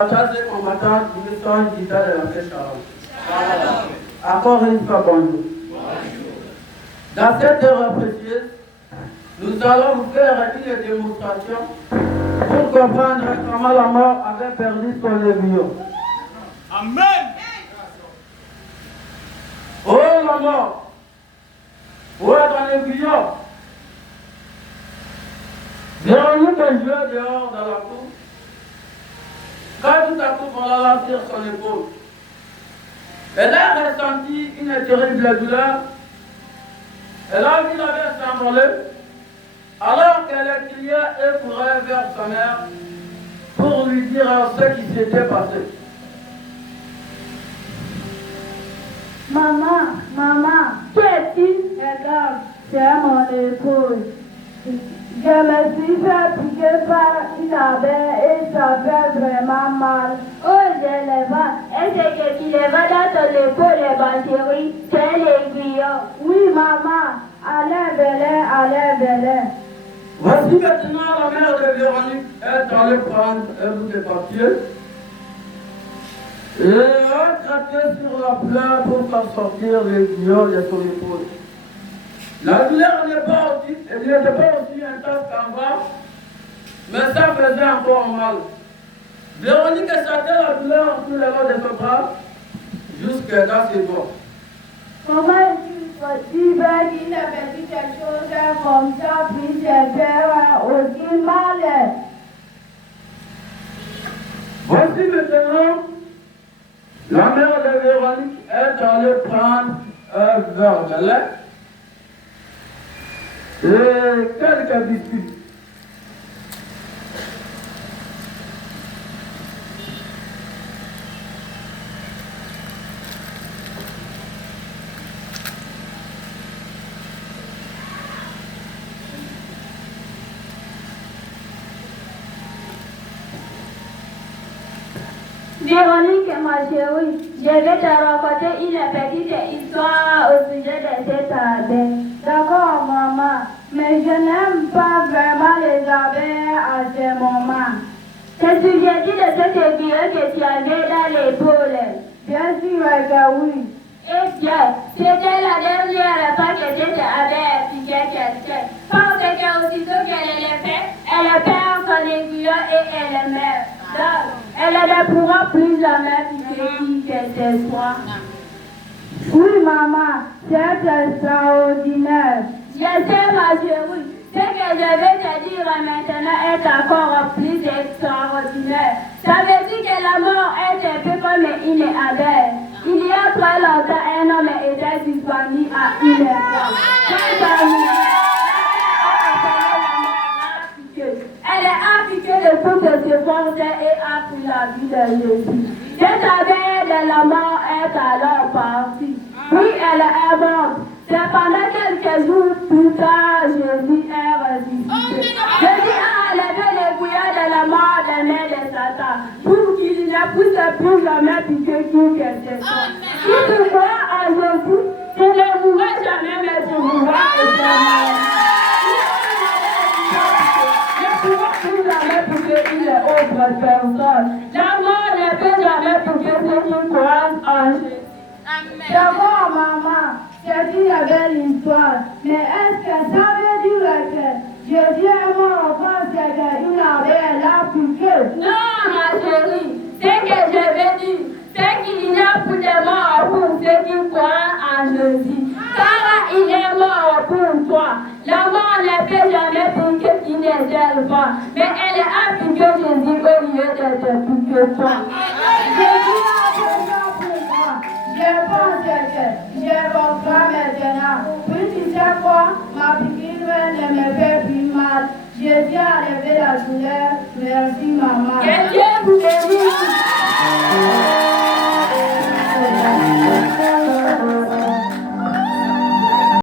Partager combattant du message d'État de la paix Charente. Encore une fois, bonjour. Dans cette heure précieuse, nous allons vous faire une démonstration pour comprendre comment la mort avait perdu son aiguillon. Amen. Oh la mort! Où est ton aiguillon? Véronique jouait dehors dans la cour. Quand tout à coup, on l'a lancé sur son épaule. Elle a ressenti une terrible douleur. Elle a vu la mère s'envoler, alors qu'elle a crié et courait vers sa mère pour lui dire ce qui s'était passé. Maman, qu'est-ce? Regarde, c'est mon épouse. Je me suis fait piquer par une abeille et ça fait vraiment mal. Oh, j'ai le vent. Est-ce que tu le vois dans ton épaule, ma chérie? C'est l'aiguillon. Oui, maman. Allez, Bélin. Voici maintenant la mère de Véronique est allée prendre un bout de papier et a gratté sur la plaie pour faire sortir l'aiguillon de son épaule. La douleur n'était pas aussi intense qu'avant, mais ça faisait encore mal. Véronique sentait la douleur sur le long de son bras, jusque dans ses doigts. Comment est-il possible qu'il ait fait quelque chose comme ça, puis j'ai fait aussi mal? Voici maintenant, la mère de Véronique est allée prendre un verre de lait et quelques biscuits. Véronique, ma chérie, je vais te raconter une petite histoire au sujet de cette abeille. D'accord, maman, mais je n'aime pas vraiment les abeilles à ce moment. Te souviens-tu de cet aiguillon que tu avais dans l'épaule? Bien sûr que oui. Eh bien, c'était la dernière fois que cette abeille piquait quelqu'un. Parce que aussitôt qu'elle le fait, elle perd son aiguillon et elle meurt. Donc, elle ne pourra plus jamais piquer qui que ce soit. Oui, maman, c'est extraordinaire. Je sais, ma chérie. Ce que je vais te dire maintenant est encore plus extraordinaire. Savais-tu que la mort est un peu comme une abeille? Il y a très longtemps, un homme était suspendu à une étoile. Elle a piqué de toutes ses forces et a pris la vie de Jésus. Cette abeille de la mort est alors partie. Oui, elle est morte. Cependant, quelques jours plus tard, Jésus est ressuscité. Jésus a enlevé l'aiguillon de la mort des mains de Satan pour qu'il ne puisse plus jamais piquer qui que ce soit. Si tu crois en Jésus, tu ne mourras jamais, mais tu mourras éternellement. Ne pourra plus jamais piquer une autre personne. La mort ne peut jamais piquer ceux qui croient en Jésus. D'abord, maman, c'est une belle histoire, mais est-ce que ça veut dire que Jésus est mort parce qu'une abeille l'a piqué? Non, ma chérie, ce que je veux dire, c'est qu'il n'y a plus de mort pour ceux qui croient en Jésus. Car il est mort pour toi. La mort ne peut jamais piquer une seule fois, mais elle a piqué Jésus au lieu de te piquer toi. Jésus a fait ça pour moi. Je pense que je comprends maintenant. Puis tu sais quoi? Ma piqûre ne me fait plus mal. Jésus a levé la douleur. Merci, maman. Que Dieu vous bénisse.